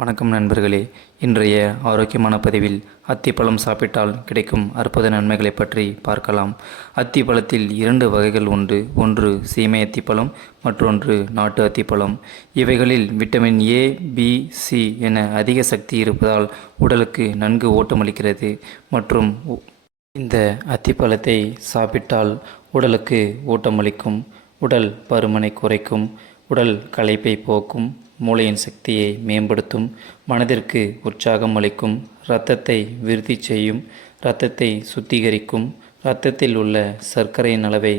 வணக்கம் நண்பர்களே. இன்றைய ஆரோக்கியமான பதிவில் அத்திப்பழம் சாப்பிட்டால் கிடைக்கும் அற்புத நன்மைகளை பற்றி பார்க்கலாம். அத்திப்பழத்தில் 2 வகைகள் உண்டு. ஒன்று சீமை அத்திப்பழம், மற்றொன்று நாட்டு அத்திப்பழம். இவைகளில் விட்டமின் ஏ, பி, சி என அதிக சக்தி இருப்பதால் உடலுக்கு நன்கு ஓட்டமளிக்கிறது. மற்றும் இந்த அத்திப்பழத்தை சாப்பிட்டால் உடலுக்கு ஊட்டமளிக்கும், உடல் பருமனை குறைக்கும், உடல் களைப்பை போக்கும், மூளையின் சக்தியை மேம்படுத்தும், மனதிற்கு உற்சாகம் அளிக்கும், இரத்தத்தை விருத்தி செய்யும், இரத்தத்தை சுத்திகரிக்கும், இரத்தத்தில் உள்ள சர்க்கரையின் அளவை.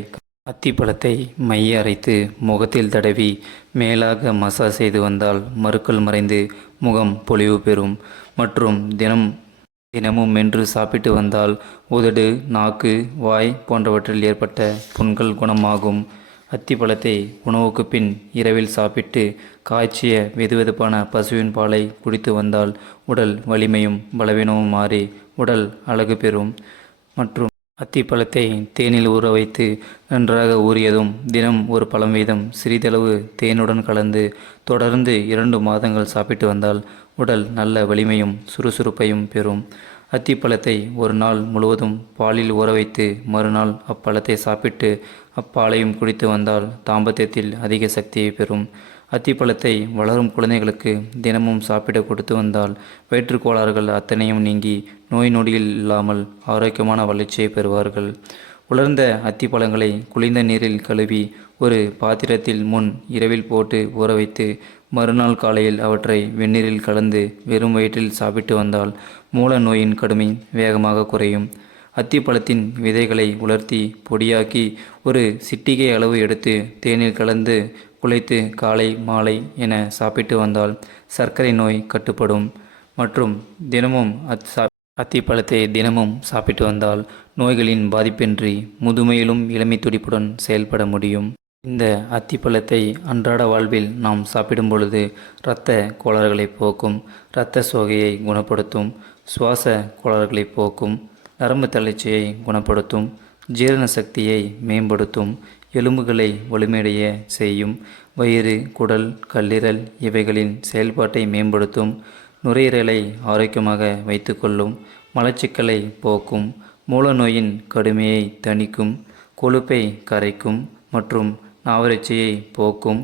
அத்திப்பழத்தை மைய அரைத்து முகத்தில் தடவி மேலாக மசாஜ் செய்து வந்தால் மருக்கள் மறைந்து முகம் பொலிவு பெறும். மற்றும் தினமும் மென்று சாப்பிட்டு வந்தால் உதடு, நாக்கு, வாய் போன்றவற்றில் ஏற்பட்ட புண்கள் குணமாகும். அத்திப்பழத்தை உணவுக்கு பின் இரவில் சாப்பிட்டு காய்ச்சிய வெதுவெதுப்பான பசுவின் பாலை குடித்து வந்தால் உடல் வலிமையும் பலவீனமும் மாறி உடல் அழகு பெறும். மற்றும் அத்திப்பழத்தை தேனில் ஊற வைத்து நன்றாக ஊறியதும் தினம் ஒரு பழம் வீதம் சிறிதளவு தேனுடன் கலந்து தொடர்ந்து 2 மாதங்கள் சாப்பிட்டு வந்தால் உடல் நல்ல வலிமையும் சுறுசுறுப்பையும் பெறும். அத்திப்பழத்தை ஒரு நாள் முழுவதும் பாலில் ஊற வைத்து மறுநாள் அப்பழத்தை சாப்பிட்டு அப்பாலையும் குடித்து வந்தால் தாம்பத்தியத்தில் அதிக சக்தியை பெறும். அத்திப்பழத்தை வளரும் குழந்தைகளுக்கு தினமும் சாப்பிட கொடுத்து வந்தால் வயிற்றுக்கோளாறுகள் அத்தனையும் நீங்கி நோய் நொடியில் இல்லாமல் ஆரோக்கியமான வளர்ச்சியை பெறுவார்கள். உலர்ந்த அத்திப்பழங்களை குளிர்ந்த நீரில் கழுவி ஒரு பாத்திரத்தில் முன் இரவில் போட்டு ஊற வைத்து மறுநாள் காலையில் அவற்றை வெந்நீரில் கலந்து வெறும் வயிற்றில் சாப்பிட்டு வந்தால் மூல நோயின் கடுமை வேகமாக குறையும். அத்திப்பழத்தின் விதைகளை உலர்த்தி பொடியாக்கி ஒரு சிட்டிகை அளவு எடுத்து தேனில் கலந்து குழைத்து காலை மாலை என சாப்பிட்டு வந்தால் சர்க்கரை நோய் கட்டுப்படும். மற்றும் தினமும் அத்திப்பழத்தை தினமும் சாப்பிட்டு வந்தால் நோய்களின் பாதிப்பின்றி முதுமையிலும் இளமை துடிப்புடன் செயல்பட முடியும். இந்த அத்திப்பழத்தை அன்றாட வாழ்வில் நாம் சாப்பிடும் பொழுது இரத்த கோளாறுகளை போக்கும், இரத்த சோகையை குணப்படுத்தும், சுவாச கோளாறுகளை போக்கும், நரம்பு தளர்ச்சியை குணப்படுத்தும், ஜீரண சக்தியை மேம்படுத்தும், எலும்புகளை வலிமையடைய செய்யும், வயிறு, குடல், கல்லீரல் இவைகளின் செயல்பாட்டை மேம்படுத்தும், நுரையீரலை ஆரோக்கியமாக வைத்துக்கொள்ளும், மலச்சிக்கலை போக்கும், மூல நோயின் கடுமையை தணிக்கும், கொழுப்பை கரைக்கும் மற்றும் நாவறட்சியை போக்கும்,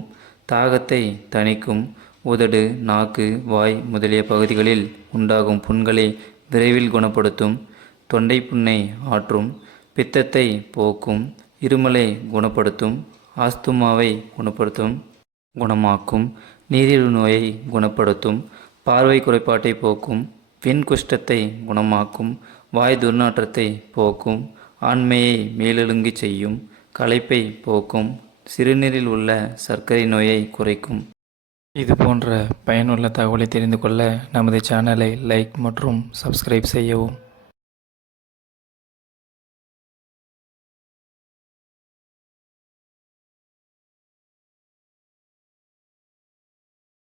தாகத்தை தணிக்கும், உதடு, நாக்கு, வாய் முதலிய பகுதிகளில் உண்டாகும் புண்களை விரைவில் குணப்படுத்தும், தொண்டை புண்ணை ஆற்றும், பித்தத்தை போக்கும், இருமலை குணப்படுத்தும், ஆஸ்துமாவை குணமாக்கும், நீரிழிவு நோயை குணப்படுத்தும், பார்வை குறைபாட்டை போக்கும், வெண்குஷ்டத்தை குணமாக்கும், வாய் துர்நாற்றத்தை போக்கும், ஆண்மையை மேலெழுங்கி செய்யும், களைப்பை போக்கும், சிறுநீரில் உள்ள சர்க்கரை நோயை குறைக்கும். இது போன்ற பயனுள்ள தகவலை தெரிந்து கொள்ள நமது சேனலை லைக் மற்றும் சப்ஸ்கிரைப் செய்யவும்.